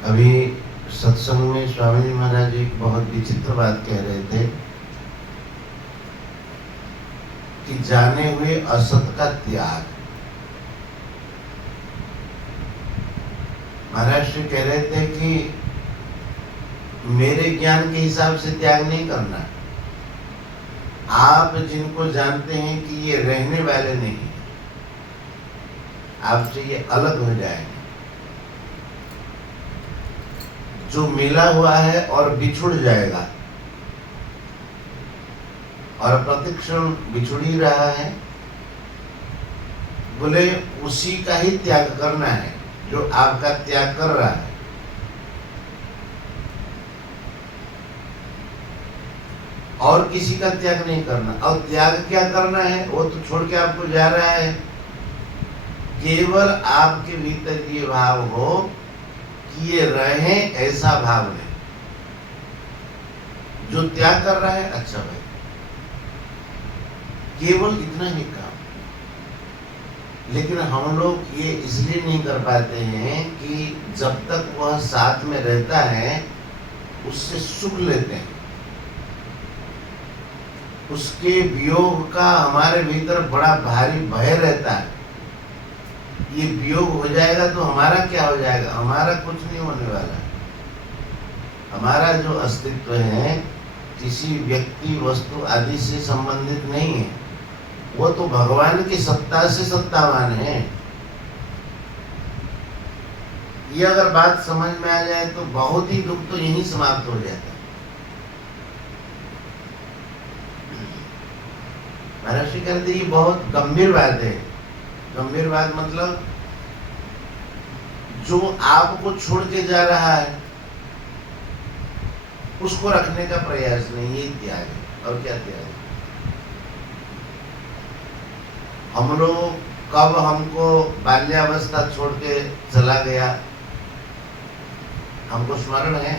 अभी सत्संग में स्वामी जी महाराज एक बहुत विचित्र बात कह रहे थे कि जाने हुए असत का त्याग। महाराज श्री कह रहे थे कि मेरे ज्ञान के हिसाब से त्याग नहीं करना। आप जिनको जानते हैं कि ये रहने वाले नहीं, आपसे ये अलग हो जाएंगे। जो मिला हुआ है और बिछुड़ जाएगा और प्रतिक्षण बिछुड़ ही रहा है, बोले उसी का ही त्याग करना है जो आपका त्याग कर रहा है। और किसी का त्याग नहीं करना। और त्याग क्या करना है, वो तो छोड़ के आपको जा रहा है। केवल आपके भीतर ये भाव हो कि ये रहे, ऐसा भाव नहीं। जो त्याग कर रहा है, अच्छा भाई, केवल इतना ही काम। लेकिन हम लोग ये इसलिए नहीं कर पाते हैं कि जब तक वह साथ में रहता है उससे सुख लेते हैं। उसके वियोग का हमारे भीतर बड़ा भारी भय रहता है। ये वियोग हो जाएगा तो हमारा क्या हो जाएगा? हमारा कुछ नहीं होने वाला। हमारा जो अस्तित्व है किसी व्यक्ति वस्तु आदि से संबंधित नहीं है, वो तो भगवान की सत्ता से सत्तावान है। ये अगर बात समझ में आ जाए तो बहुत ही दुख तो यहीं समाप्त हो जाता है। महर्षि कहते ये बहुत गंभीर बात है। गंभीर बात मतलब जो आपको छोड़ के जा रहा है उसको रखने का प्रयास नहीं, ये त्याग है। और क्या त्याग है? हम लोग कब हमको बाल्यावस्था छोड़ के चला गया, हमको स्मरण है?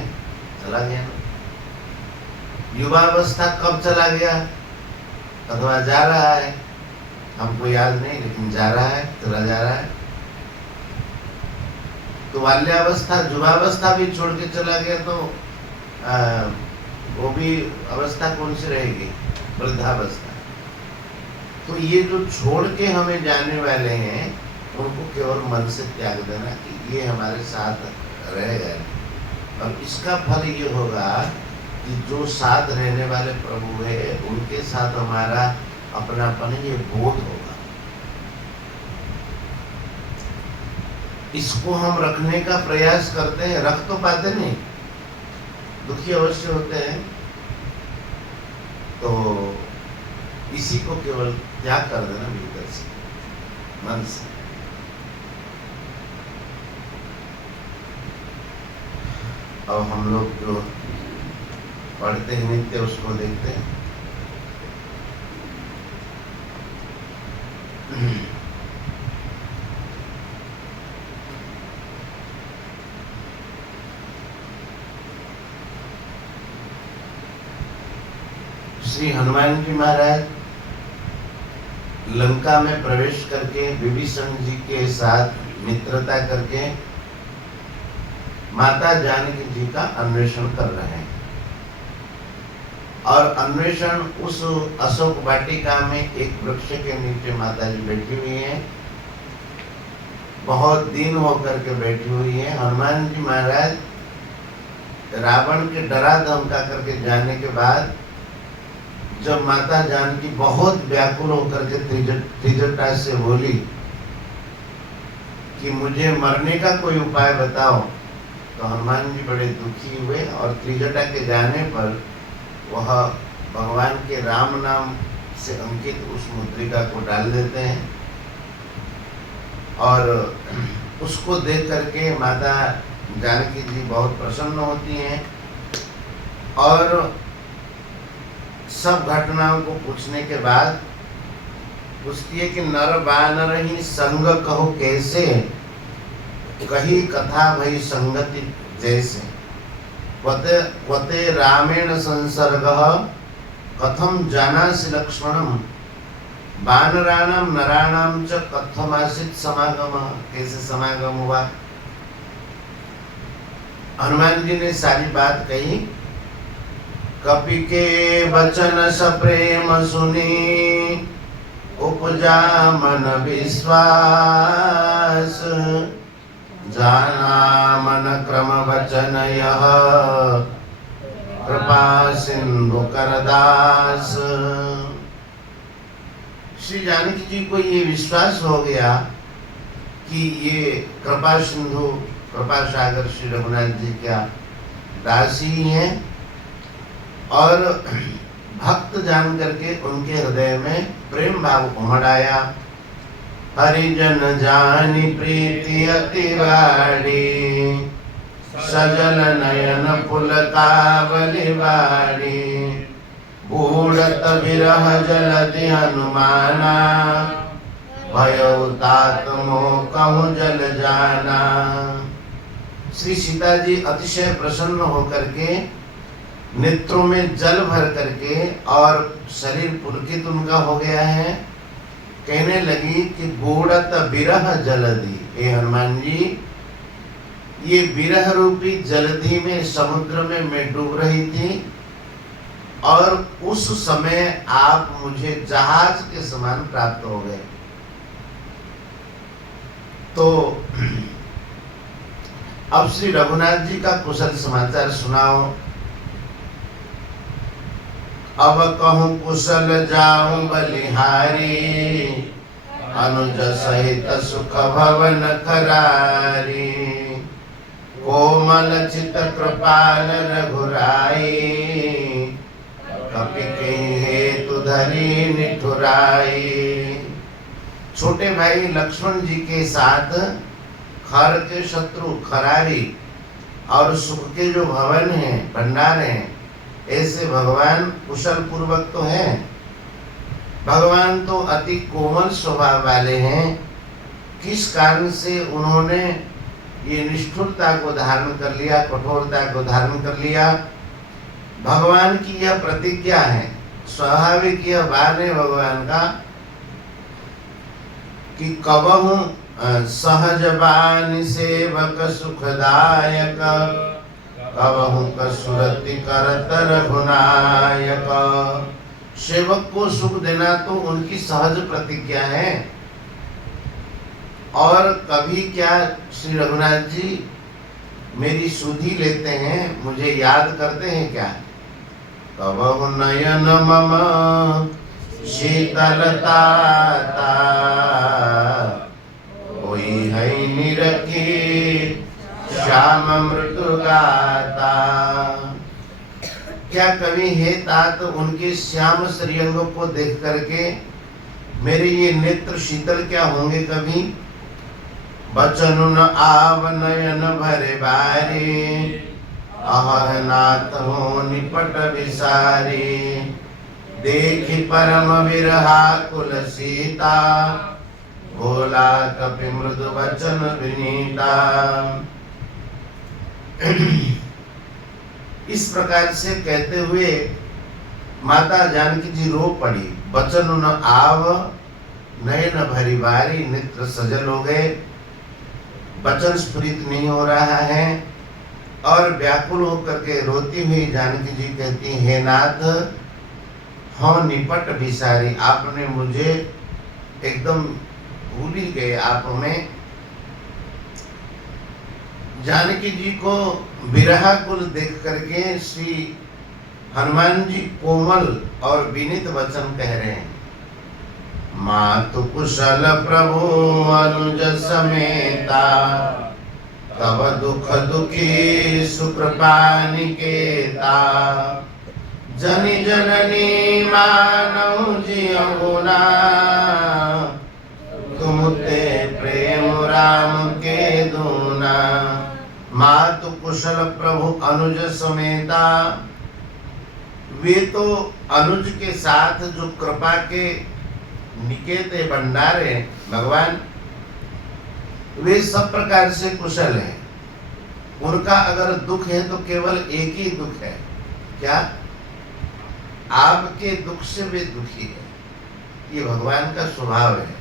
चला गया ना। युवावस्था कब चला गया अथवा जा रहा है, हमको याद नहीं, लेकिन जा रहा है, चला जा रहा है। तो बाल्यावस्था युवावस्था भी छोड़ के चला गया तो वो भी अवस्था कौन सी रहेगी? वृद्धावस्था। तो ये जो छोड़ के हमें जाने वाले हैं उनको केवल मन से त्याग देना कि ये हमारे साथ रहेगा। और इसका फल ये होगा कि जो साथ रहने वाले प्रभु है उनके साथ हमारा अपनापन ये बोध होगा। इसको हम रखने का प्रयास करते हैं, रख तो पाते नहीं, दुखी अवश्य होते हैं। तो इसी को केवल त्याग कर देना भीतर से, मन से। और हम लोग जो पढ़ते हैं नित्य उसको देखते हैं। श्री हनुमान जी महाराज लंका में प्रवेश करके विभीषण जी के साथ मित्रता करके माता जानकी जी का अन्वेषण कर रहे हैं। और अन्वेषण उस अशोक वाटिका में एक वृक्ष के नीचे माता जी बैठी हुई हैं, बहुत दिन होकर के बैठी हुई हैं। हनुमान जी महाराज रावण के डरा धमका करके जाने के बाद जब माता जानकी बहुत व्याकुल होकर के त्रिजटा से बोली कि मुझे मरने का कोई उपाय बताओ, तो हनुमान जी बड़े दुखी हुए और त्रिजटा के जाने पर वह भगवान के राम नाम से अंकित उस मुद्रिका को डाल देते हैं। और उसको देख करके माता जानकी जी बहुत प्रसन्न होती हैं और सब घटनाओं को पूछने के बाद पूछती है कि नर बानर ही संग कहो कैसे, कही कथा भई संगति जैसे, क्वते रामेण संसर्ग कथम जानासि लक्ष्मणम, वानराणाम नराणाम च कथमासित समागम। कैसे समागम हुआ? हनुमान जी ने सारी बात कही। कपि के वचन सप्रेम सुनी, उपजा मन विश्वास, जाना मन क्रम वचन यह, कृपा सिंधु करदास। श्री जानकी जी को ये विश्वास हो गया कि ये कृपा सिंधु, कृपा सागर श्री रघुनाथ जी का दास ही हैं, और भक्त जान करके उनके हृदय में प्रेम भाव उमड़ आया। हरिजन जानी प्रीति अति बाड़ी, सजल नयन पुलकावली बाड़ी, बूढ़त विरह जलधि हनुमाना, भयउ तात मोह कहूँ जल जाना। श्री सीता जी अतिशय प्रसन्न होकर के नेत्रों में जल भर करके और शरीर पुलकित उनका हो गया है। कहने लगी कि बूढ़त विरह जलधि, हे हनुमान जी, ये विरह रूपी जलधि में, समुद्र में मैं डूब रही थी, और उस समय आप मुझे जहाज के समान प्राप्त हो गए। तो अब श्री रघुनाथ जी का कुशल समाचार सुनाओ। अब कहूँ कुशल जाऊं बलिहारी, अनुज सहित सुख भवन करारी, कोमल चित कृपाल रघुराई, कपि के हेतु धरी निठुराई। छोटे भाई लक्ष्मण जी के साथ खर के शत्रु खरारी और सुख के जो भवन हैं, भंडार हैं, ऐसे भगवान कुशल पूर्वक तो हैं। भगवान तो अति कोमल स्वभाव वाले हैं। किस कारण से उन्होंने ये निष्ठुरता को धारण कर लिया, कठोरता को धारण कर लिया? भगवान की यह प्रतिज्ञा है, स्वाभाविक यह बात है भगवान का कि कबहू सहज बानी सेवक सुखदायक, कबहू कसुरति करत रघुनायक। सेवक को सुख देना तो उनकी सहज प्रतिज्ञा है। और कभी क्या श्री रघुनाथ जी मेरी सुधि लेते हैं, मुझे याद करते हैं क्या? कबहु नयन मम शीतलता, कोई है निरखी श्याम मृदु गाता। क्या कवि हे तात उनके श्याम श्रीअंग को देख करके मेरे ये नेत्र शीतल क्या होंगे कभी? बचन न आव नयन भरे बारी, अहर नाथ हो निपट विसारी। देखि परम विरहा कुल सीता, बोला कपि मृदु वचन विनीता। इस प्रकार से कहते हुए माता जानकी जी रो पड़ी। बचन न आव नयन भरी बारी, नेत्र सजल हो गए, वचन स्फुरित नहीं हो रहा है, और व्याकुल होकर के रोती हुई जानकी जी कहती, हे नाथ हो निपट विसारी, आपने मुझे एकदम भूल ही गए आप में। जानकी जी को विरहा कुल देख करके श्री हनुमान जी कोमल और विनीत वचन कह रहे हैं। मातु कुशल प्रभु अनुज समेता, तब दुख दुखी सुकृपा निकेता। जनि जननी मानव जियमुना, तुम ते प्रेम राम के दूना। मातु कुशल प्रभु अनुज समेता, वे तो अनुज के साथ जो कृपा के निकेते भंडारे भगवान, वे सब प्रकार से कुशल हैं। उनका अगर दुख है तो केवल एक ही दुख है, क्या? आपके दुख से वे दुखी है। ये भगवान का स्वभाव है।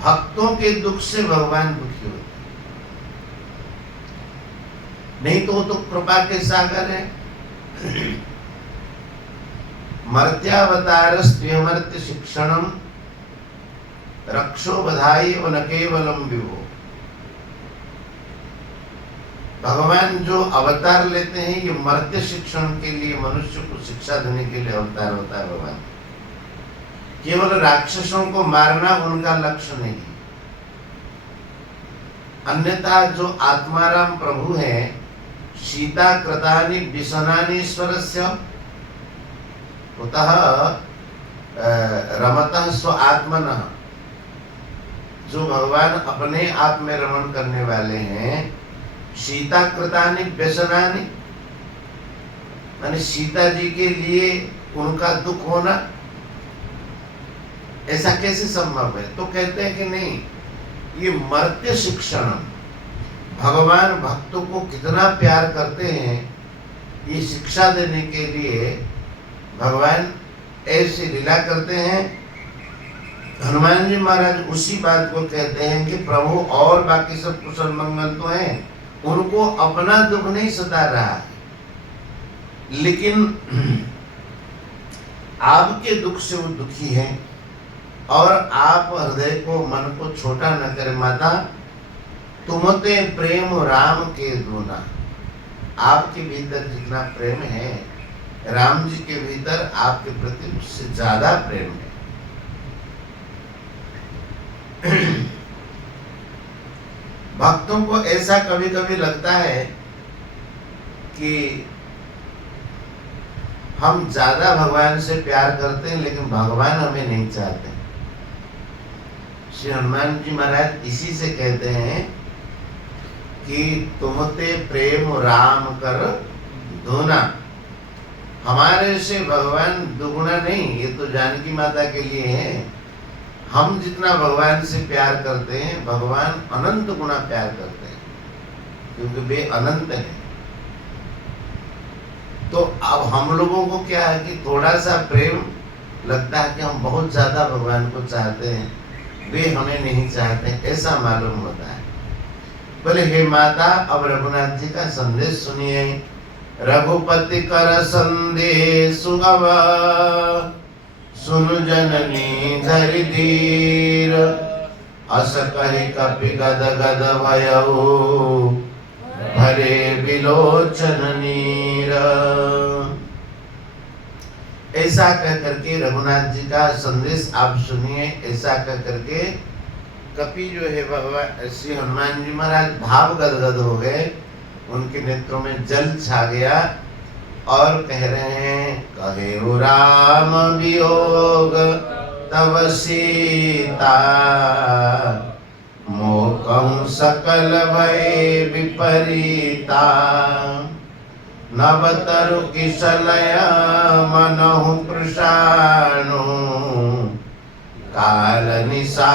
भक्तों के दुख से भगवान दुखी होते हैं। नहीं तो वो तो कृपा के सागर है। मर्त्यावतारस्त्वमर्त्य शिक्षणम रक्षो बधाई व न केवलम विभो। भगवान जो अवतार लेते हैं ये मर्त्य शिक्षण के लिए, मनुष्य को शिक्षा देने के लिए अवतार होता है भगवान। केवल राक्षसों को मारना उनका लक्ष्य नहीं। अन्यथा जो आत्माराम प्रभु हैं, सीता कृतानि विसनानि स्वरस्य कुतः रमतः स्व आत्मनः, जो भगवान अपने आप में रमण करने वाले हैं। सीता कृतानि व्यसनानि माने सीता जी के लिए उनका दुख होना, ऐसा कैसे संभव है? तो कहते हैं कि नहीं, ये मर्त्य शिक्षण, भगवान भक्तों को कितना प्यार करते हैं ये शिक्षा देने के लिए भगवान ऐसी लीला करते हैं। हनुमान जी महाराज उसी बात को कहते हैं कि प्रभु और बाकी सब कुशल मंगल तो हैं, उनको अपना दुख नहीं सता रहा, लेकिन आपके दुख से वो दुखी हैं। और आप हृदय को, मन को छोटा न करें माता, तुमते प्रेम राम के दूना। आपके भीतर जितना प्रेम है, राम जी के भीतर आपके प्रति उससे ज्यादा प्रेम है। भक्तों को ऐसा कभी कभी लगता है कि हम ज्यादा भगवान से प्यार करते हैं लेकिन भगवान हमें नहीं चाहते। श्री हनुमान जी महाराज इसी से कहते हैं कि तुमते प्रेम राम कर दूना। हमारे से भगवान दुगुना नहीं, ये तो जानकी माता के लिए है। हम जितना भगवान से प्यार करते हैं, भगवान अनंत गुना प्यार करते हैं, क्योंकि वे अनंत हैं। तो अब हम लोगों को क्या है कि थोड़ा सा प्रेम लगता है कि हम बहुत ज्यादा भगवान को चाहते हैं, वे हमें नहीं चाहते, ऐसा मालूम होता है। बोले हे माता, अब रघुनाथ जी का संदेश सुनिए। रघुपति कर संदेश सुगव, सुनु जननी धरि धीर। अस कहि कपि गद गद भयउ, भरे विलोचन नीर। ऐसा कह करके रघुनाथ जी का संदेश आप सुनिए। ऐसा कह करके कपि जो है भगवान श्री हनुमान जी महाराज भाव गदगद हो गए, उनके नेत्रों में जल छा गया और कह रहे हैं, कहे राम वियोग तव सीता, मोह कहूँ सकल भय विपरीता। नव तरु किशलय मनहु कृशाणु, काल निशा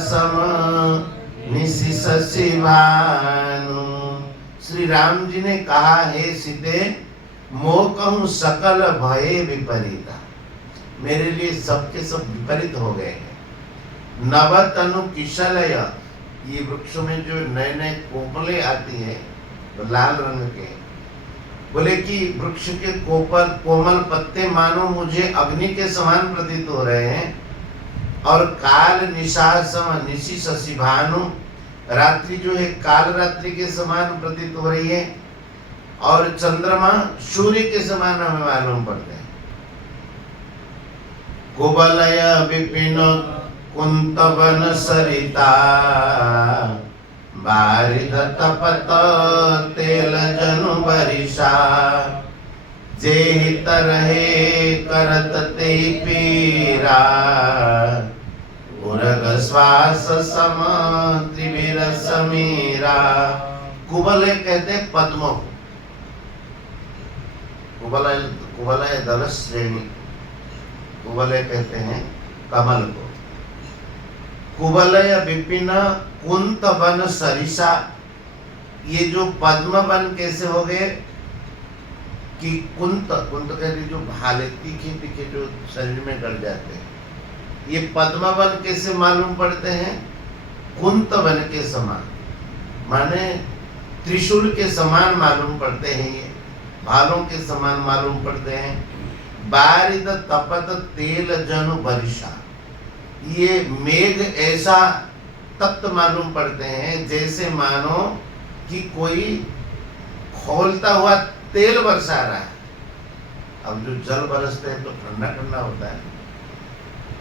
सम निशि शशि भानु। श्री राम जी ने कहा, हे सीते, मोह कहूँ सकल भय विपरीता, मेरे लिए सबके सब विपरीत हो गए हैं। नव तनु किशलय, ये वृक्षों में जो नए नए कोपले आती है तो लाल रंग के, बोले कि वृक्ष के कोमल पत्ते मानो मुझे अग्नि के समान प्रतीत हो रहे हैं। और काल निशा सम निशि शशि भानु, रात्रि जो है काल रात्रि के समान प्रतीत हो रही है। और चंद्रमा सूर्य के समान हमें मालूम पड़ते हैं। कुबलय विपिन कुंतवन सरिता, बारिद तपत तेल जनु बरिषा। जेहि तरहे करत ते पीरा, उरग श्वास सम त्रिविर समीरा। कुबलय कहते पद्मों, कुबलय दल श्रेणी, कुबलय कहते हैं कमल को। कुबलय विपिन कुंत वन सरिसा, ये जो पद्म वन कैसे हो गए कि कुंत कहते जो भाले तीखे तीखे जो शरीर में गड़ जाते हैं, ये पद्म वन कैसे मालूम पड़ते हैं? कुंत वन के समान, माने त्रिशूल के समान मालूम पड़ते हैं, ये भालों के समान मालूम पड़ते हैं। बारिद तपत तेल जनु बरिशा, ये मेघ ऐसा तप्त मालूम पड़ते हैं जैसे मानो कि कोई खौलता हुआ तेल बरसा रहा है। अब जो जल बरसते हैं तो ठंडा ठंडा होता है।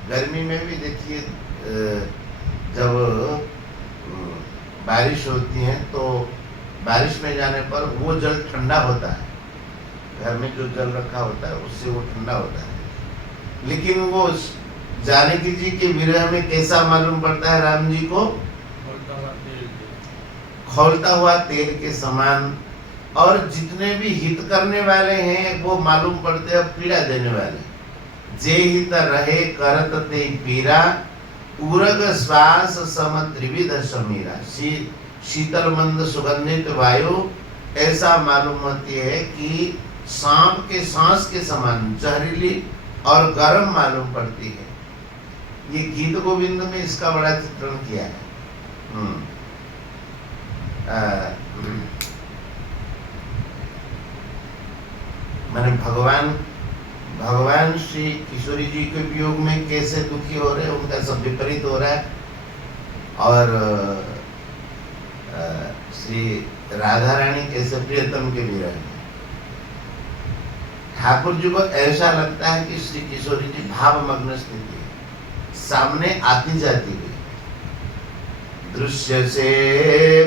गर्मी में भी देखिए जब बारिश होती है तो बारिश में जाने पर वो जल ठंडा होता है, घर में जो जल रखा होता है उससे वो ठंडा होता है। लेकिन वो जानकी जी के विरह में कैसा मालूम पड़ता है राम जी को? खौलता हुआ तेल के समान। और जितने भी हित करने वाले हैं वो मालूम पड़ते हैं पीड़ा देने वाले। जे हित रहे करत ते पीरा, उरग श्वास सम त्रिविध समीरा। शीतल मंद सुगंधित वायु ऐसा मालूम होती है कि सांप के सांस के समान जहरीली और गर्म मालूम पड़ती है। ये गीत गोविंद में इसका बड़ा चित्रण किया है। मैंने भगवान श्री किशोरी जी के वियोग में कैसे दुखी हो रहे हैं, उनका सब विपरीत हो रहा है। और श्री राधा रानी कैसे प्रियतम के विरह में। ठाकुर जी को ऐसा लगता है कि श्री किशोरी जी भावमग्न स्थिति है, सामने आती जाती हुई। दृश्य से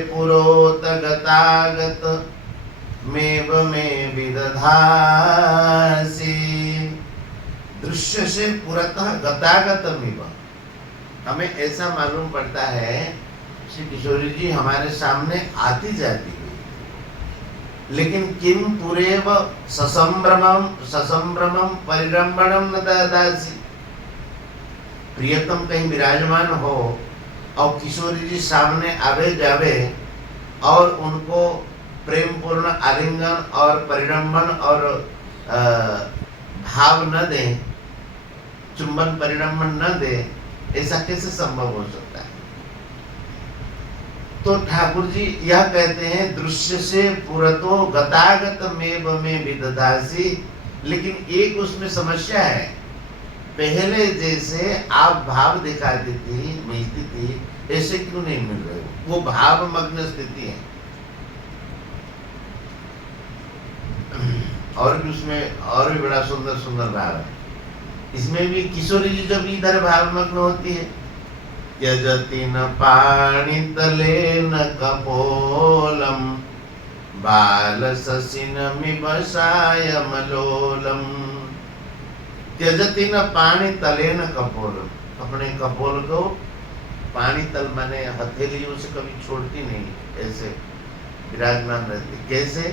पुरोत गतागत मेव में विदधासी, दृश्य से पुरतः गतागत मेव, हमें ऐसा मालूम पड़ता है श्री किशोरी जी हमारे सामने आती जाती हुई। लेकिन किम पुरेव ससंभ्रमम परिरंभणम न ददासी, प्रियतम कहीं विराजमान हो और किशोरी जी सामने आवे जावे और उनको प्रेम पूर्ण आलिंगन और परिरंभन और भाव न दे, चुंबन परिरंभन न दे, ऐसा कैसे संभव हो सकता है? तो ठाकुर जी यह कहते हैं दृश्य से पुरतो गतागत मेव में विदधासी। लेकिन एक उसमें समस्या है, पहले जैसे आप भाव दिखाती थी, मिलती थी, ऐसे क्यों नहीं मिल रहे हो? वो भाव मग्न स्थिति है। और भी उसमें और भी बड़ा सुंदर सुंदर भाव है। इसमें भी किशोरी जी जब इधर भावमग्न होती है, त्यजति न पाणि तले न कपोलम, बाल ससिन मिबसायमलोलम। त्यजति न पाणि तले न कपोलम, अपने कपोल को पानी तल माने हथेलियों से कभी छोड़ती नहीं, ऐसे विराजमान रहती। कैसे?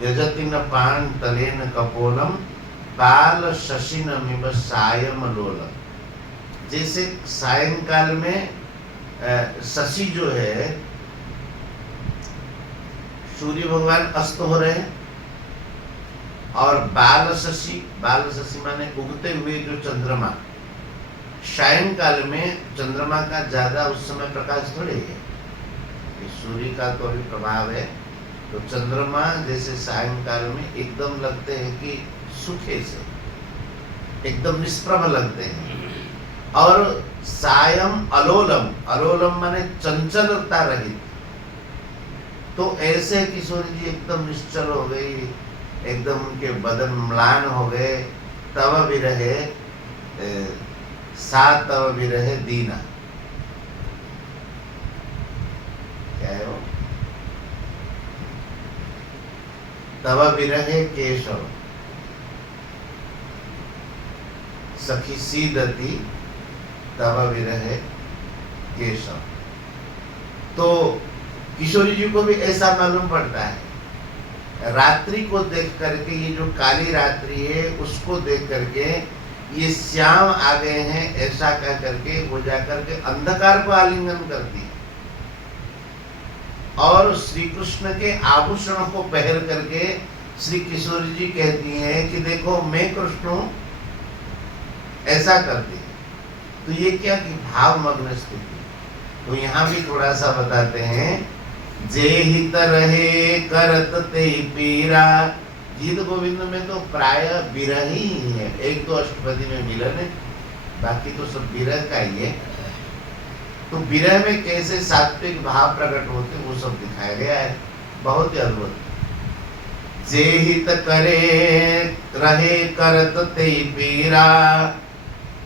त्यजति न पान तलेन कपोलम, बाल शशिन मिब सायमलोलम। जैसे सायंकाल में शशि जो है, सूर्य भगवान अस्त हो रहे हैं और बाल शशि माने उगते हुए जो चंद्रमा, सायंकाल में चंद्रमा का ज्यादा उस समय प्रकाश थोड़े है, सूर्य का तो अभी प्रभाव है। तो चंद्रमा जैसे सायंकाल में एकदम लगते हैं कि सूखे से एकदम निष्प्रभ लगते हैं। और सायम अलोलम, अलोलम माने चंचलता रहित। तो ऐसे किशोरी जी एकदम निश्चल हो गई, एकदम उनके बदन म्लान हो गए। तब भी रहे सात, तब भी रहे दीना। क्या है वो? तब विरहे केशव सखी सीदती, तब विरहे केशव। तो किशोरी जी को भी ऐसा मालूम पड़ता है। रात्रि को देख करके, ये जो काली रात्रि है उसको देख करके ये श्याम आ गए हैं, ऐसा कह करके वो जाकर के अंधकार को आलिंगन करती है और श्री कृष्ण के आभूषणों को पहन करके श्री किशोरी जी कहती हैं कि देखो मैं कृष्ण हूं, ऐसा करती है। तो ये क्या कि भाव मग्न स्थिति। तो यहाँ भी थोड़ा सा बताते हैं जे हित रहे करत ते पीरा। गीत गोविंद में तो प्राय विरह ही है, एक तो अष्टपदी में मिलन है, बाकी तो सब विरह का ही है। तो विरह में कैसे सात्विक भाव प्रकट होते वो सब दिखाया गया है, बहुत ही अद्भुत। जे हित करे रहे करत ते पीरा,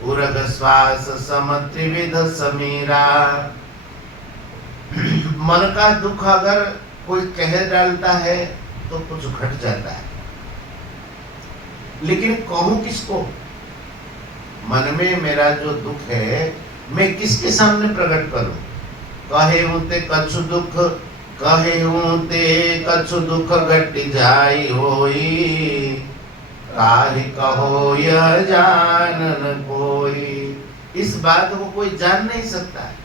उरग श्वास सम त्रिविध समीरा। मन का दुख अगर कोई कह डालता है तो कुछ घट जाता है, लेकिन कहूं किसको? मन में मेरा जो दुख है मैं किसके सामने प्रकट करूं? कहे ते कछु दुख, कहे ते कछु दुख घट जाई होई, काहे कहो यह जान न कोई। इस बात को कोई जान नहीं सकता है,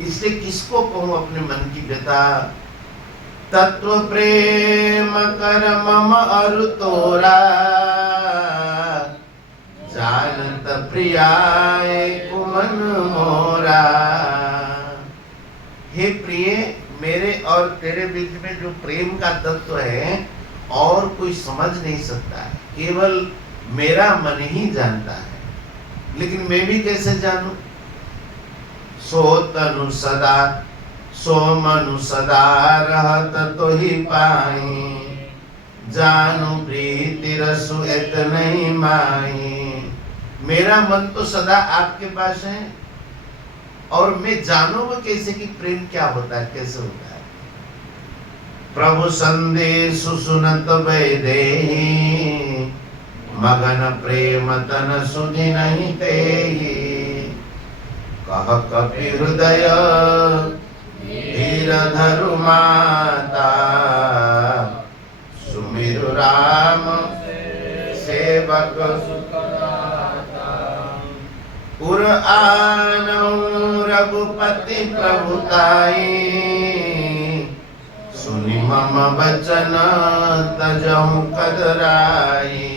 इसलिए किसको कहूं अपने मन की व्यथा। तत्व प्रेम कर मम अरु तोरा, जानत प्रियाय कुमन मोरा। हे प्रिय, मेरे और तेरे बीच में जो प्रेम का तत्व है और कोई समझ नहीं सकता है, केवल मेरा मन ही जानता है। लेकिन मैं भी कैसे जानूं? सो तनु सदा सो मनु सदा रहत तो ही पाई, जानू प्रीति रसु इत नहीं माई। मेरा मन तो सदा आपके पास है, और मैं जानूंगा कैसे कि प्रेम क्या होता है, कैसे होता है। प्रभु संदेश सुनत वैदेही, मगन प्रेम तन सुधि नहीं तेहि। कह कपि हृदय धीर धरु माता, सुमिरु राम सेवक पुर आनऊ रघुपति प्रभुताई, सुनि मम बचन तजहु कदराई।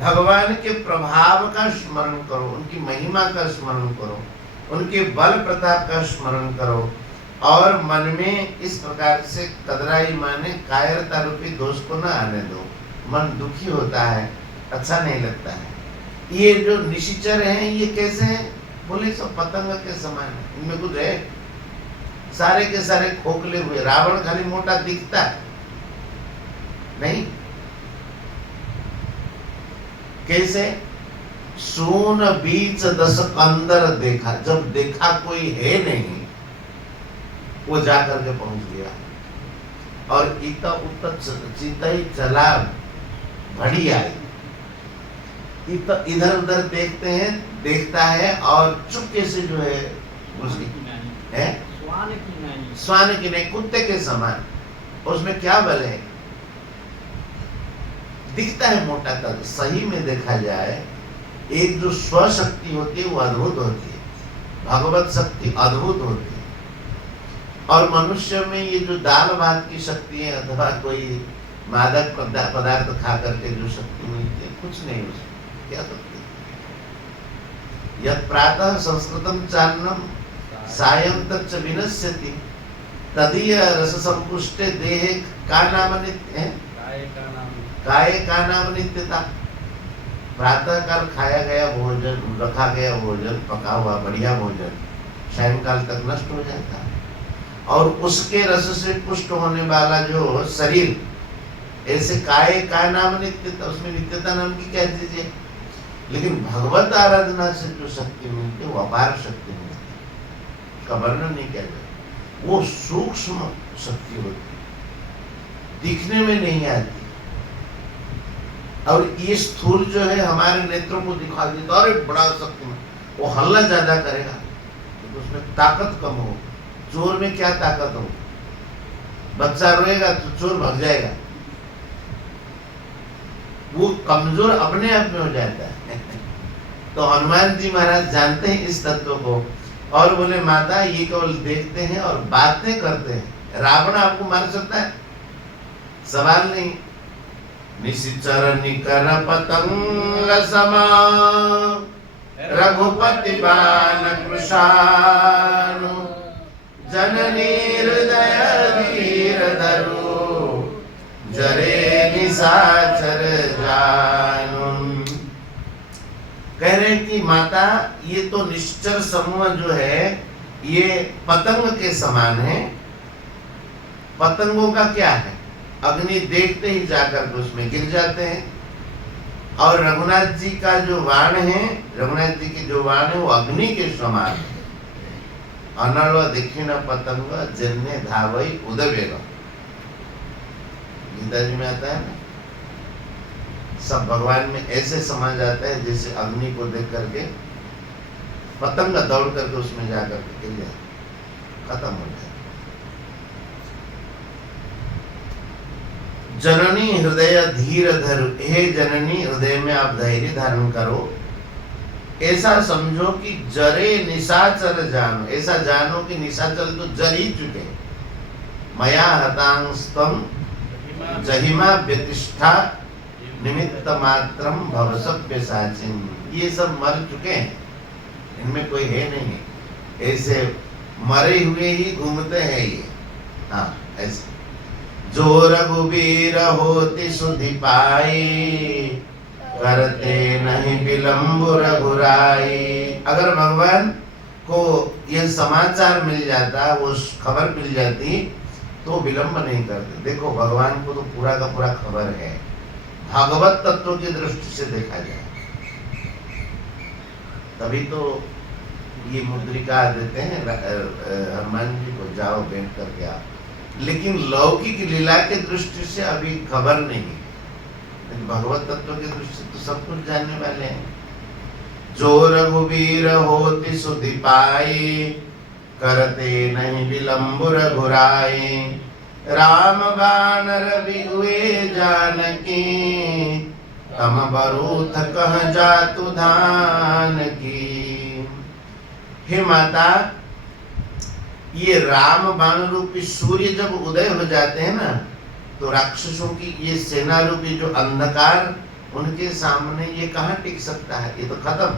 भगवान के प्रभाव का स्मरण करो, उनकी महिमा का स्मरण करो, उनके बल प्रताप का स्मरण करो, और मन में इस प्रकार से कदराई माने कायरता रूपी दोष को न आने दो। मन दुखी होता है, अच्छा नहीं लगता है। ये जो निशिचर हैं ये कैसे हैं? बोले सब पतंग के समान है, इनमें कुछ है? सारे के सारे खोखले हुए। रावण खाली मोटा दिखता है नहीं, कैसे? सून बीच दस कंदर देखा, जब देखा कोई है नहीं वो जाकर के पहुंच गया, और इतना उत्तर चिता ही चला घड़ी आई। इधर उधर देखता है और चुपके से जो है उसकी है स्वान की नहीं, कुत्ते के समान। उसमें क्या बल है? दिखता है मोटा तक। सही में देखा जाए, एक जो स्वशक्ति होती है वो अद्भुत होती है, भगवत शक्ति अद्भुत होती है। और मनुष्य में ये जो दाल भात की शक्ति है अथवा कोई मादक पदार्थ खा करके जो शक्ति मिलती है, कुछ नहीं उसमें। क्या शक्ति? यत् प्रातः संस्कृतम चान्नम सायं तच्च विनश्यति, तदीय रस संपुष्टे देहे का नाम नित्य है, काय का नाम नित्यता। प्रातः काल खाया गया भोजन, रखा गया भोजन, पका हुआ बढ़िया भोजन सायंकाल तक नष्ट हो जाता है, और उसके रस से पुष्ट होने वाला जो शरीर, ऐसे काय का नाम नित्यता, उसमें नित्यता नाम की क्या चीज है? लेकिन भगवत आराधना से जो शक्ति मिलती है वो अपार शक्ति मिलती है, उसका वर्णन नहीं किया जाए। वो सूक्ष्म शक्ति होती है, दिखने में नहीं आती, और ये स्थूल जो है हमारे नेत्रों को दिखा देता, अरे बड़ा शक्ति, वो हल्ला ज्यादा करेगा तो उसमें ताकत कम हो। चोर में क्या ताकत हो? बच्चा रोएगा तो चोर भाग जाएगा, वो कमजोर अपने आप में हो जाता है। तो हनुमान जी महाराज जानते हैं इस तत्व को, और बोले माता ये केवल देखते हैं और बातें करते हैं, रावण आपको मार सकता है? सवाल नहीं। निशिचर निकर पतंग समा, रघुपति बाण कृशानु, जननी हृदय निशाचर जानू। कह रहे कि माता ये तो निश्चर समूह जो है ये पतंग के समान है। पतंगों का क्या है, अग्नि देखते ही जाकर के उसमें गिर जाते हैं। और रघुनाथ जी का जो वाण है, रघुनाथ जी की जो वाण है वो अग्नि के समान है। अनल दक्षिण पतंग जिन्ने धावई उदवेग, गीता जी में आता है ना। सब भगवान में ऐसे समा जाता है जैसे अग्नि को देख करके पतंग दौड़ करके उसमें जाकर के गिर जाए, खत्म हो जाए। जननी हृदय धीर धर, हे जननी हृदय में आप धैर्य धारण करो। ऐसा समझो कि जरे निशाचर जानो, ऐसा जानो कि निशाचर तो जर ही चुके। मया हतांस्तम जहिमा व्यतिष्ठा निमित्त मात्रम भवसभ्य साचिन, ये सब मर चुके हैं, इनमें कोई है नहीं है। ऐसे मरे हुए ही घूमते हैं ये। हाँ ऐसे जो रघुबीर होति सुधि पाई, करते नहीं विलंब रघुराई। अगर भगवान को यह समाचार मिल जाता, वो खबर मिल जाती तो विलंब नहीं करते। देखो भगवान को तो पूरा का पूरा खबर है, भागवत तत्व की दृष्टि से देखा जाए तभी तो ये मुद्रिका देते हैं हनुमान जी को, जाओ भेंट करके आओ। लेकिन लौकिक लीला के दृष्टि से अभी खबर नहीं, भगवत तत्व की दृष्टि से तो सब कुछ जानने वाले हैं। जो रघुबीर होति सुधि पाई, करते नहीं विलंब रघुराई। राम बाण रवि हुए जानकी, तम बरूथ कह जातु धान की। हे माता, ये राम बाण रूपी सूर्य जब उदय हो जाते हैं ना, तो राक्षसों की ये सेना रूपी जो अंधकार, उनके सामने ये कहाँ टिक सकता है, ये तो खत्म।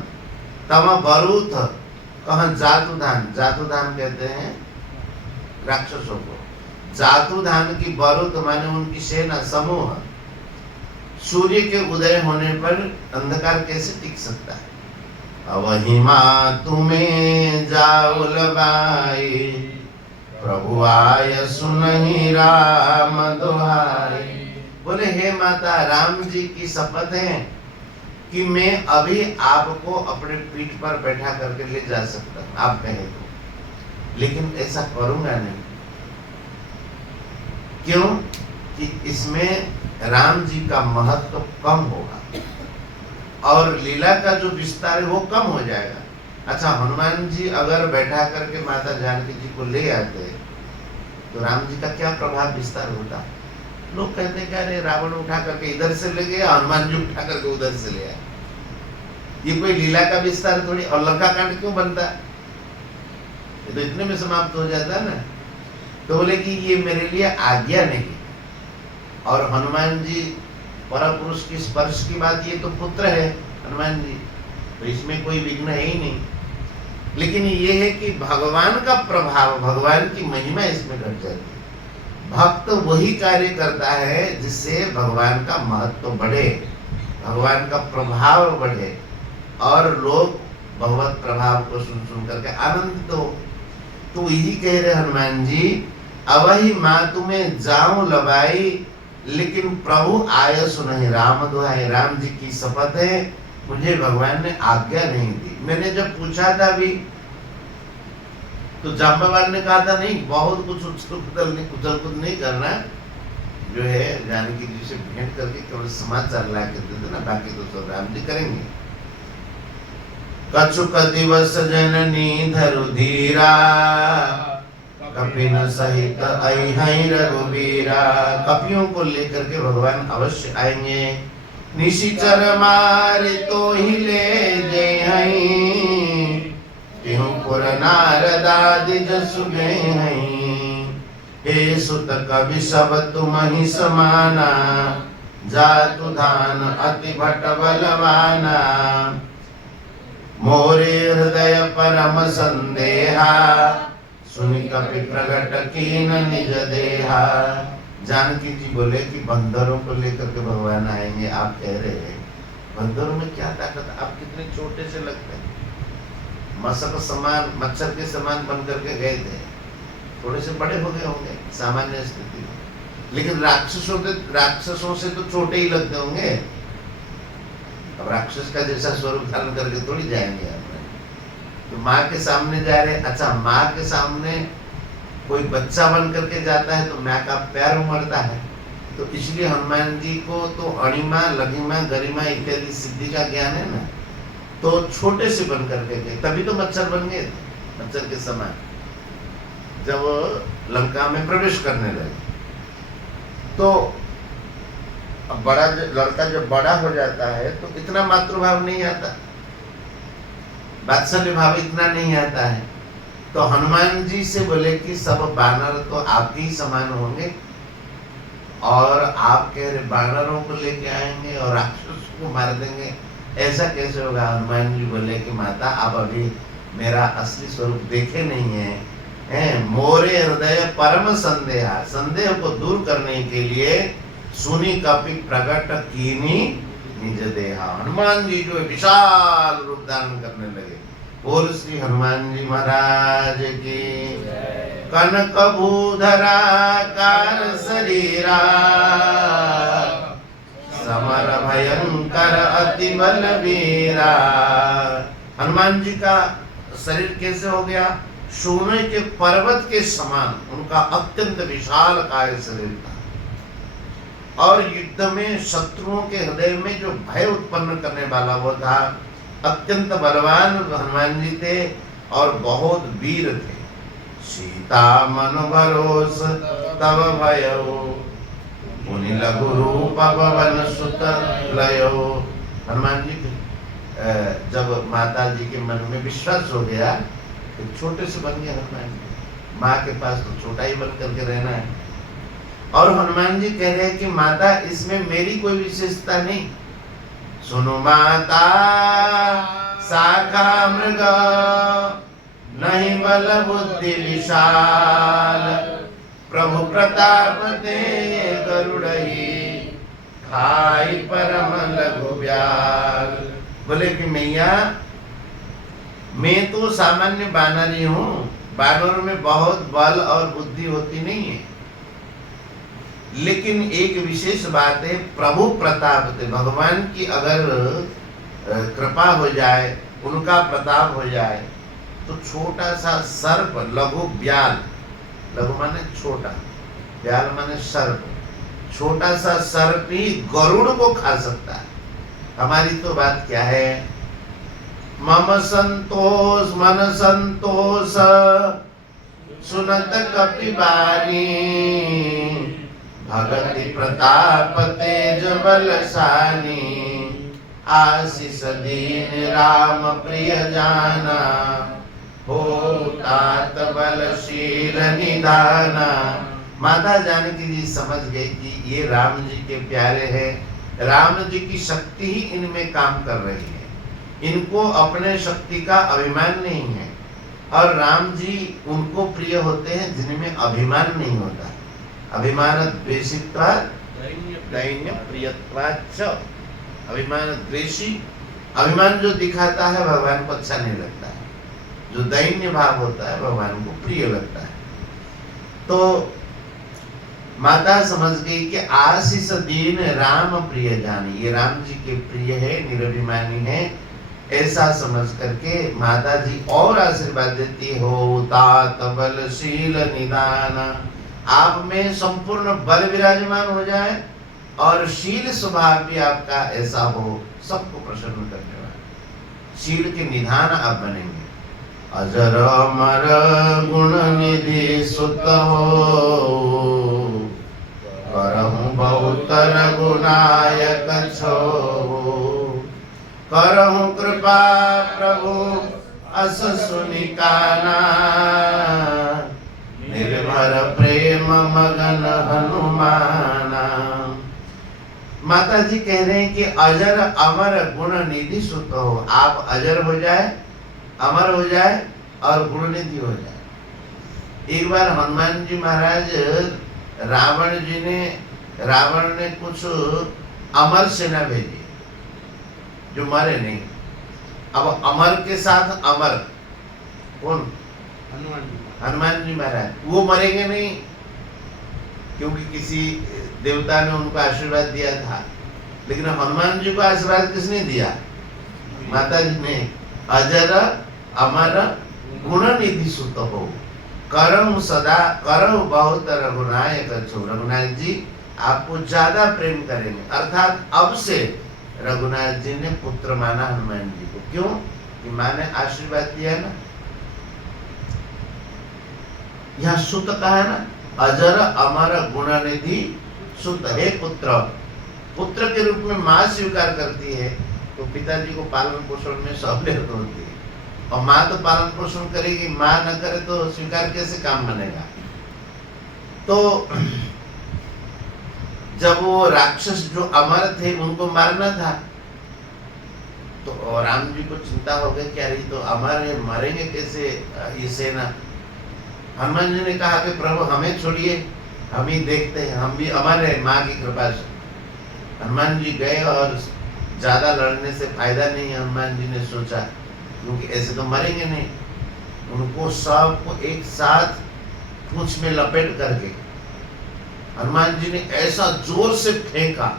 तम बरूथ कहाँ जातुधान, जातुधान कहते हैं राक्षसों को। जातुधान की बरूथ माने उनकी सेना समूह। सूर्य के उदय होने पर अंधकार कैसे टिक सकता है। अवहिमा तुम्हें जाओ लगाई, प्रभु आय सुनहि राम दुहाई। बोले हे माता, राम जी की शपथ है कि मैं अभी आपको अपने पीठ पर बैठा करके ले जा सकता हूँ, आप कहें तो, लेकिन ऐसा करूंगा नहीं। क्यों कि इसमें राम जी का महत्व कम होगा और लीला का जो विस्तार है वो कम हो जाएगा। अच्छा, हनुमान जी अगर बैठा करके माता जानकी जी को ले आते तो राम जी का क्या प्रभाव विस्तार होता। लोग कहते हैं अरे रावण उठा करके इधर से ले गया, हनुमान जी उठा करके उधर से ले आए, ये कोई लीला का विस्तार थोड़ी। और लंका कांड क्यों बनता, ये तो इतने में समाप्त हो जाता है ना। तो बोले कि ये मेरे लिए आज्ञा नहीं, और हनुमान जी परपुरुष की स्पर्श की बात, ये तो पुत्र है हनुमान जी, तो इसमें कोई विघ्न है ही नहीं। लेकिन ये है कि भगवान का प्रभाव, भगवान की महिमा इसमें घट जाती है। भक्त वही कार्य करता है जिससे भगवान का महत्व बढ़े, भगवान का प्रभाव बढ़े और लोग भगवत प्रभाव को सुन सुन करके आनंदित हो। तो यही कह रहे हनुमान जी, अवहि माँ तुम्हें जाऊं लबाई, लेकिन प्रभु आय सुनहि राम दुहाई। राम जी की शपथ है, मुझे भगवान ने आज्ञा नहीं दी। मैंने जब पूछा था भी तो जाम्बावाल ने कहा था नहीं, बहुत कुछ उछल कूद नहीं करना, जो है जानकी जी से भेंट करके केवल समाचार ला के दे देना, बाकी तो सब राम जी करेंगे। कछुक दिवस जननी धरु धीरा, कपिन सहित अहिं रघुबीरा। कपियों को लेकर के भगवान अवश्य आएंगे। निशिचर मारे तो ही ले जे हई, तिहु पुर नारदादि जसु गए हई। हे सुत कवि सब तुम ही समाना, जातु धान अति भट बलवाना। मोरे हृदय परम संदेहा, सुनि कपि प्रगट कीन निज देहा। जानकी जी बोले कि बंदरों को लेकर के भगवान आएंगे, आप कह रहे हैं बंदरों में क्या ताकत, आप कितने छोटे से लगते हैं, मशक समान, मच्छर के समान बन करके गए थे, थोड़े से बड़े हो गए होंगे सामान्य स्थिति में, लेकिन राक्षसों से तो छोटे ही लगते होंगे। अब राक्षस का जैसा स्वरूप धारण करके थोड़ी जाएंगे आप, तो माँ के सामने जा रहे। अच्छा, माँ के सामने कोई बच्चा बन करके जाता है तो माँ का प्यार उमड़ता है, तो इसलिए हनुमान जी को तो अणिमा, लघिमा, गरिमा इत्यादि सिद्धि का ज्ञान है ना, तो छोटे से बन करके गए, तभी तो मच्छर बन गए थे, मच्छर के समान, जब लंका में प्रवेश करने लगे। तो अब बड़ा लड़का जब बड़ा हो जाता है तो इतना मातृभाव नहीं आता, वात्सल्य भाव इतना नहीं आता है। तो हनुमान जी से बोले कि सब बानर तो आपके ही समान होंगे, और आप कह रहे बानरों को लेके आएंगे और राक्षस को मार देंगे, ऐसा कैसे होगा। हनुमान जी बोले कि माता, आप अभी मेरा असली स्वरूप देखे नहीं है, मोरे हृदय परम संदेहा, संदेह को दूर करने के लिए सुनी कपि प्रकट कीनी निज देहा। हनुमान जी जो विशाल रूप धारण करने लगे। बोल श्री हनुमान जी महाराज की। कनक भूधरा कार शरीरा, समर भयंकर अति बलवीरा। हनुमान जी का शरीर कैसे हो गया? सोने के पर्वत के समान उनका अत्यंत विशाल काय शरीर था, और युद्ध में शत्रुओं के हृदय में जो भय उत्पन्न करने वाला वो था। अत्यंत बलवान हनुमान जी थे और बहुत वीर थे। सीता मन भरोस तब भयो, मुनि लघु रूप पवन सुत लयो। हनुमान जी जब माता जी के मन में विश्वास हो गया तो छोटे से बन गए हनुमान जी। माँ के पास तो छोटा ही बन करके रहना है। और हनुमान जी कह रहे हैं कि माता, इसमें मेरी कोई विशेषता नहीं। सुनो माता शाखा मृग, नहीं बल बुद्धि विशाल। प्रभु प्रताप ते गरुड़ही, खाई परम लघु ब्याल। बोले कि मैया, मैं तो सामान्य बानर ही हूँ, बानरों में बहुत बल और बुद्धि होती नहीं है, लेकिन एक विशेष बात है, प्रभु प्रताप थे। भगवान की अगर कृपा हो जाए, उनका प्रताप हो जाए, तो छोटा सा सर्प, लघु ब्याल, लघु माने छोटा, ब्याल माने सर्प, छोटा सा सर्प ही गरुड़ को खा सकता है। हमारी तो बात क्या है, मम संतोष मन संतोष, सुनत कपि बानी। भगति प्रताप तेज बलशानी, आशीष दीन राम प्रिय जाना। हो तात बलशील निदाना। माता जानकी जी समझ गई कि ये राम जी के प्यारे हैं, राम जी की शक्ति ही इनमें काम कर रही है, इनको अपने शक्ति का अभिमान नहीं है। और राम जी उनको प्रिय होते हैं जिनमें अभिमान नहीं होता। अभिमान द्वेषित्वा दैन्य प्रियत्वाच्च। अभिमान द्वेषी, अभिमान जो दिखाता है भगवान को अच्छा नहीं लगता है, जो दैन्य भाव होता है भगवान को प्रिय लगता है। तो माता समझ गई कि आशीष दीन राम प्रिय जानी, ये राम जी के प्रिय है, निरभिमानी है, ऐसा समझ करके माता जी और आशीर्वाद देती। हो तात बलशील निदान, आप में संपूर्ण बल विराजमान हो जाए और शील स्वभाव भी आपका ऐसा हो, सबको प्रसन्न करने वाला, शील के निधान आप बनेंगे। अजर अमर गुण निधि सुत हो, करहु बहुत रघुनायक छो। करहु कृपा प्रभु अस सुनि काना, निर्भर प्रेम मगन हनुमाना। माता जी कह रहे हैं कि अजर अमर गुण निधि सुत हो, आप अजर हो जाए, अमर हो जाए और गुण निधि हो जाए। एक बार हनुमान जी महाराज रावण ने कुछ अमर सेना भेजी जो मरे नहीं। अब अमर के साथ अमर कौन? हनुमान जी महाराज। वो मरेंगे नहीं क्योंकि किसी देवता ने उनको आशीर्वाद दिया था, लेकिन हनुमान जी को आशीर्वाद किसने दिया? माता जी ने। अजर अमर गुण निधि सुत हो, करम सदा करम बहुत रघुनायक छो। रघुनाथ जी आपको ज्यादा प्रेम करेंगे। अर्थात अब से रघुनाथ जी ने पुत्र माना हनुमान जी को। क्यों? कि माँ ने आशीर्वाद दिया ना। यहाँ सुत कहा है ना, अजर अमर गुण निधि सुत। हे पुत्र, पुत्र के रूप में माँ स्वीकार करती है तो पिताजी को पालन पोषण में सहूलियत होती है। और माँ तो पालन पोषण करेगी, माँ न करे तो स्वीकार कैसे काम बनेगा? तो जब वो राक्षस जो अमर थे उनको मारना था तो राम जी को चिंता हो गई कि अरे तो अमर है, मरेंगे कैसे ये सेना। हनुमान जी ने कहा कि प्रभु हमें छोड़िए, हम ही देखते हैं, हम भी अमर है माँ की कृपा से। हनुमान जी गए और ज्यादा लड़ने से फायदा नहीं है, हनुमान जी ने सोचा, क्योंकि ऐसे तो मरेंगे नहीं। उनको सबको एक साथ पूंछ में लपेट करके हनुमान जी ने ऐसा जोर से फेंका,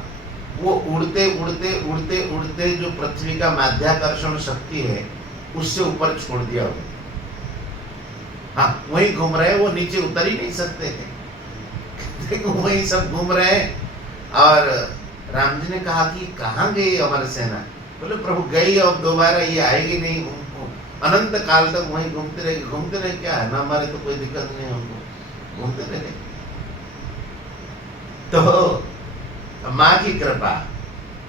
वो उड़ते उड़ते उड़ते उड़ते जो पृथ्वी का माध्याकर्षण शक्ति है उससे ऊपर छोड़ दिया उन्हें। हाँ, वहीं घूम रहे, वो नीचे उतर ही नहीं सकते थे वहीं सब घूम रहे। और राम जी ने कहा कि कहाँ गई हमारी सेना? बोले प्रभु गई, अब दोबारा ये आएगी नहीं, अनंत काल तक वहीं घूमते रहे। घूमते रहे क्या है ना, हमारे तो कोई दिक्कत नहीं है, हमको घूमते रहे। तो माँ की कृपा।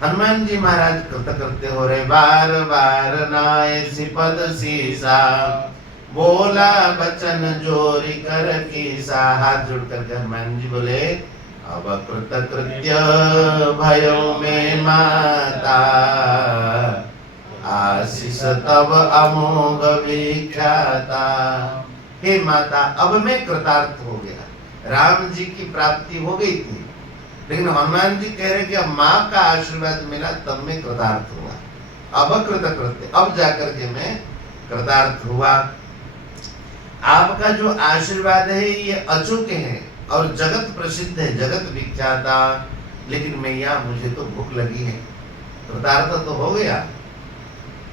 हनुमान जी महाराज कृत करते हो रहे, बार बार नाय सिपद सीसा, बोला बचन जोरी कर कीसा। हाथ जोड़ करके हनुमान जी बोले, अब कृत कृत्य भयो में माता, आशीष तब अमोघ विख्याता। हे माता, अब मैं कृतार्थ हो गया। राम जी की प्राप्ति हो गई थी, लेकिन हनुमान जी कह रहे कि अब माँ का आशीर्वाद मिला तब मैं कृतार्थ हुआ। अब कृत कृत्य, अब जाकर के मैं कृतार्थ हुआ। आपका जो आशीर्वाद है ये अचूक है और जगत प्रसिद्ध है, जगत विख्याता। लेकिन मैया मुझे तो भूख लगी है। कृतार्थ तो हो गया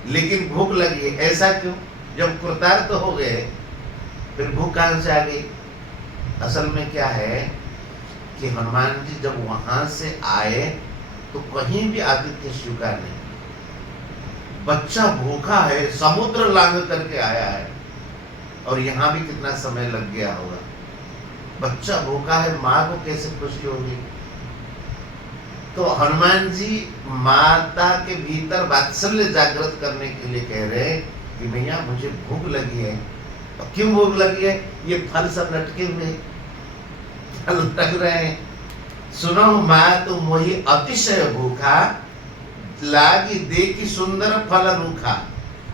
लेकिन भूख लगी है। ऐसा क्यों? जब कृतार्थ हो गए फिर भूख कहां से आ गई? असल में क्या है कि हनुमान जी जब वहां से आए तो कहीं भी आतिथ्य स्वीकार नहीं। बच्चा भूखा है, समुद्र लांघ करके आया है, और यहाँ भी कितना समय लग गया होगा। बच्चा भूखा है, माँ को कैसे खुशी होगी? तो हनुमान जी माता के भीतर वात्सल्य जागृत करने के लिए कह रहे कि भैया मुझे भूख लगी है। और क्यों भूख लगी है? ये फल सब लटके हुए, फल लटक रहे हैं। सुनो माँ तो मोही अतिशय भूखा, लागी देखी सुंदर फल रूखा।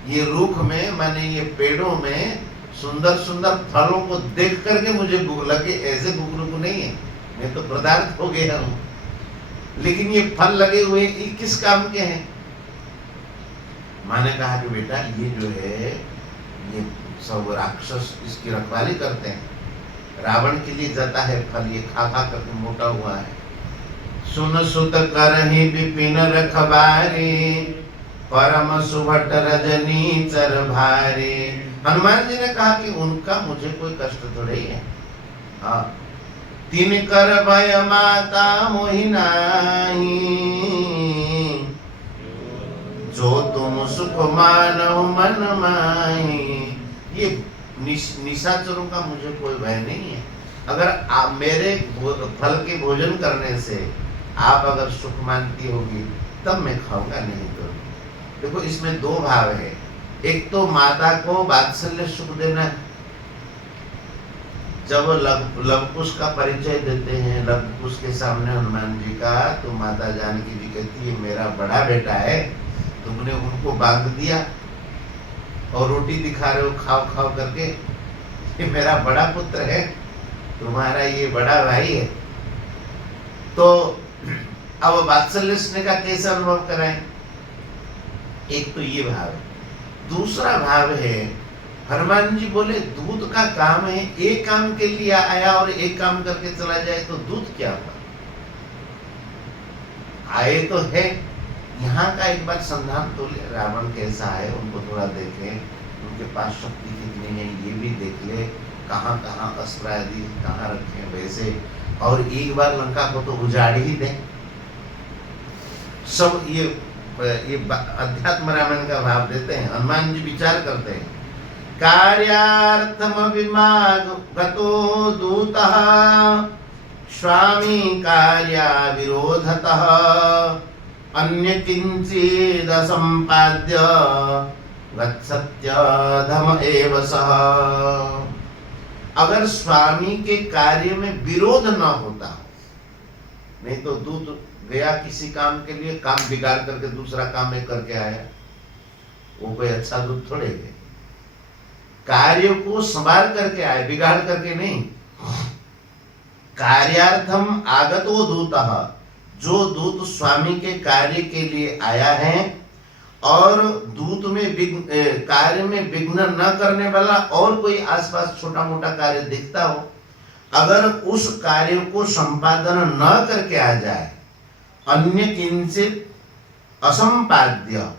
ये रूख में माने ये पेड़ों में सुंदर सुंदर फलों को देख करके मुझे भूख लगे। ऐसे भूख रुक नहीं है, मैं तो पदार्थ हो गया हूँ। लेकिन ये फल लगे हुए ये किस काम के हैं? माँ ने कहा कि बेटा ये जो है ये सब राक्षस इसकी रखवाली करते हैं। रावण के लिए जाता है फल, ये खा खा करके मोटा हुआ है। सुन सुत करहि विपिन रखबारी, परम सुभट रजनी चर भारी। हनुमान जी ने कहा कि उनका मुझे कोई कष्ट थोड़े ही है। हाँ, तीन कर भय माता मोहि नाही, जो तुम सुख मानो मन माही। ये निशाचरों का मुझे कोई भय नहीं है। अगर आप मेरे फल के भोजन करने से आप अगर सुख मानती होगी तब मैं खाऊंगा, नहीं तो। देखो इसमें दो भाव है। एक तो माता को वात्सल्य सुख देना। जब लवकुश का परिचय देते हैं लवकुश के सामने हनुमान जी का, तो माता जानकी जी कहती है मेरा बड़ा बेटा है, तुमने उनको बांध दिया और रोटी दिखा रहे हो खाओ खाओ करके, ये मेरा बड़ा पुत्र है। तुम्हारा ये बड़ा भाई है। तो अब वात्सल्य स्नेह का कैसे अनुभव कराएं? एक तो ये भाव है। दूसरा भाव है, हनुमान जी बोले दूत का काम है, एक काम के लिए आया और एक काम करके चला जाए तो दूत क्या हुआ? आए तो है। यहाँ का एक बार संधान तो ले, रावण कैसा है उनको थोड़ा देखे, उनके पास शक्ति कितनी है ये भी देख ले, कहाँ कहाँ अस्त्र आदि कहाँ रखे वैसे, और एक बार लंका को तो उजाड़ ही दे। सब ये अध्यात्म रामायण का भाव देते हैं। हनुमान जी विचार करते हैं, कार्यार्थम विमागतो दूतः स्वामी कार्या विरोधतः अन्य किंचिद संपाद्य गच्छत्यधम एव सः। अगर स्वामी के कार्य में विरोध न होता, नहीं तो दूत गया किसी काम के लिए, काम बिगाड़ करके दूसरा काम में करके आया, वो कोई अच्छा दूत थोड़े है। कार्य को संभाल करके आए, बिगाड़ करके नहीं। कार्यार्थम आगतो दूतः, जो दूत स्वामी के कार्य के लिए आया है और दूत में कार्य में विघ्न न करने वाला और कोई आसपास छोटा मोटा कार्य दिखता हो, अगर उस कार्य को संपादन न करके आ जाए, अन्य किंचित असंपाद्य,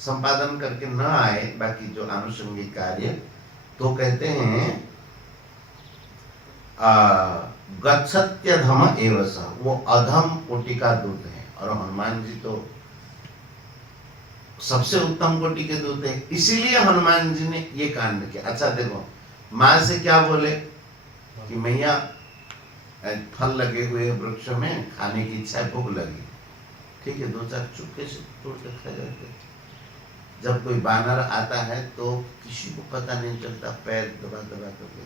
संपादन करके न आए बाकी जो आनुषंगिक कार्य, तो कहते हैं गच्छत्यधम एव सः, वो अधम कोटि का दूत है। और हनुमान जी तो सबसे उत्तम कोटि के दूत है, इसीलिए हनुमान जी ने ये कांड किया। अच्छा देखो, माँ से क्या बोले कि मैया फल लगे हुए वृक्ष में, खाने की इच्छा है, भूख लगी, ठीक है, दो चार चुपके से तोड़ के खा जाते। जब कोई बानर आता है तो किसी को पता नहीं चलता, पैर दबा दबा करके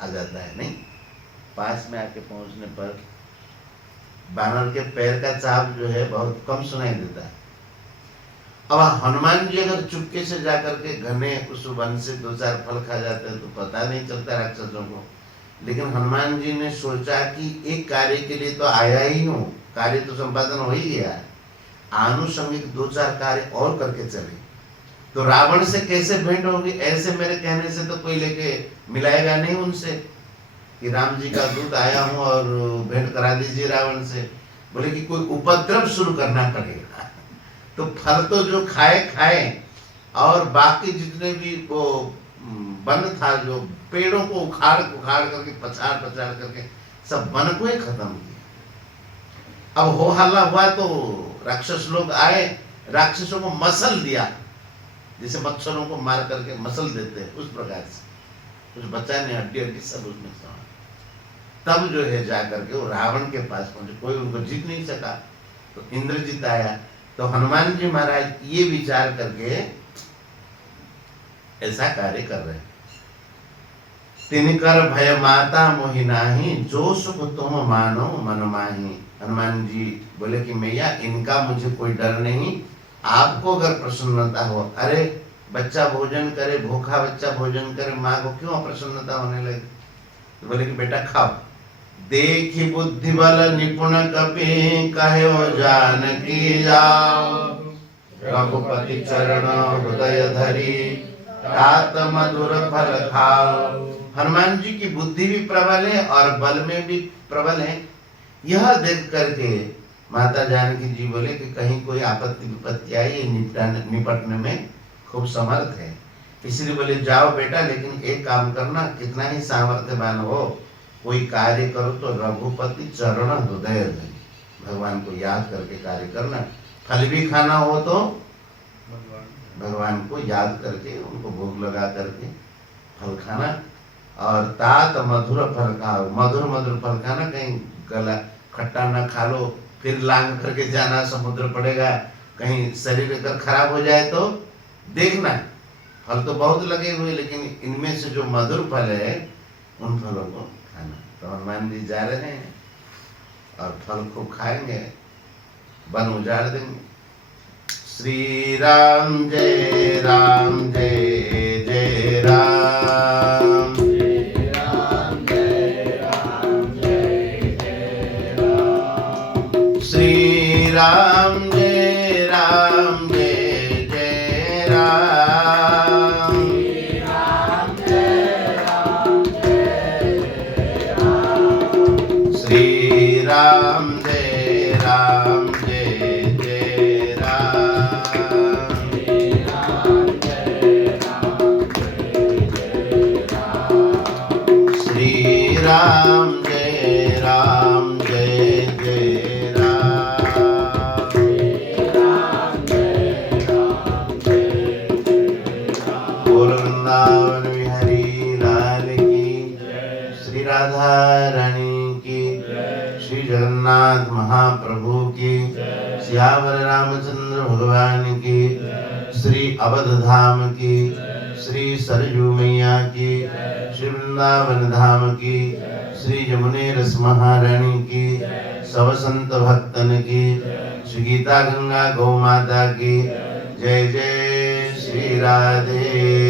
आ जाता है, नहीं, पास में आके पहुंचने पर बानर के पैर का चाप जो है बहुत कम सुनाई देता है। अब हनुमान जी अगर चुपके से जाकर के घने उस वन से दो चार फल खा जाते हैं तो पता नहीं चलता राक्षसों को। लेकिन हनुमान जी ने सोचा कि एक कार्य के लिए तो आया ही हूँ, कार्य तो संपादन हो ही गया है, आनुषंगिक दो चार कार्य और करके चले। तो रावण से कैसे भेंट होगी? ऐसे मेरे कहने से तो कोई लेके मिलाएगा नहीं उनसे कि राम जी का दूत आया हूँ और भेंट करा दीजिए रावण से। बोले कि कोई उपद्रव शुरू करना पड़ेगा। तो फल तो जो खाए खाए, और बाकी जितने भी वो वन था, जो पेड़ों को उखाड़ उखाड़ करके पछाड़ पछाड़ करके सब वन को ही खत्म किया। अब हो हल्ला हुआ तो राक्षस लोग आए, राक्षसों को मसल दिया, जैसे मच्छरों को मार करके मसल देते हैं उस प्रकार से, कुछ बचा नहीं, हड्डी हड्डी सब उसमें समा। तब जो है जाकर के वो रावण के पास पहुंचे, कोई उनको जीत नहीं सका, तो इंद्रजीत आया। तो हनुमान जी महाराज ये विचार करके ऐसा कार्य कर रहे हैं, तिनकर भय माता मोहि नाही, जो सुख तुम मानो मन माही। हनुमान जी बोले कि मैया इनका मुझे कोई डर नहीं, आपको अगर प्रसन्नता हो, अरे बच्चा भोजन करे, भूखा बच्चा भोजन करे, माँ को क्यों अप्रसन्नता होने लगी? तो बोले कि बेटा खाओ। देखी बुद्धि बल निपुण कपि, कहो जानकी जाओ, रघुपति चरण हृदय धरी, तात मधुर फल खाओ। हनुमान जी की बुद्धि भी प्रबल है और बल में भी प्रबल है। यह देख करके माता जानकी जी बोले कि कहीं कोई आपत्ति विपत्ति आई, निपटने में खूब समर्थ है, इसलिए बोले जाओ बेटा, लेकिन एक काम करना, कितना ही सामर्थ्यवान हो, कोई कार्य करो तो रघुपति चरण हृदय धरी, भगवान को याद करके कार्य करना। फल भी खाना हो तो भगवान को याद करके उनको भोग लगा करके फल खाना, और तात मधुर फल खाओ, मधुर मधुर फल खाना, कहीं गला खट्टा ना खा लो फिर लांग करके जाना, समुद्र पड़ेगा, कहीं शरीर अगर खराब हो जाए तो देखना। फल तो बहुत लगे हुए, लेकिन इनमें से जो मधुर फल है उन फलों को खाना। तो हनुमान जी जा रहे हैं और फल को खाएंगे, वन उजाड़ देंगे। श्री राम जय राम जय जय राम, जय राम जय राम जय राम जय जय राम। बोल वृंदावन बिहारी लाल की, श्री राधा रानी की, श्री जगन्नाथ महाप्रभु की, सियावर रामचंद्र भगवान की, श्री अवध धाम की, श्री सरयू मैया की, श्री वृंदावन धाम की, श्री यमुने रस महारानी की, सब संत भक्तन की, श्री गीता गंगा गौ माता की, जय जय श्री राधे।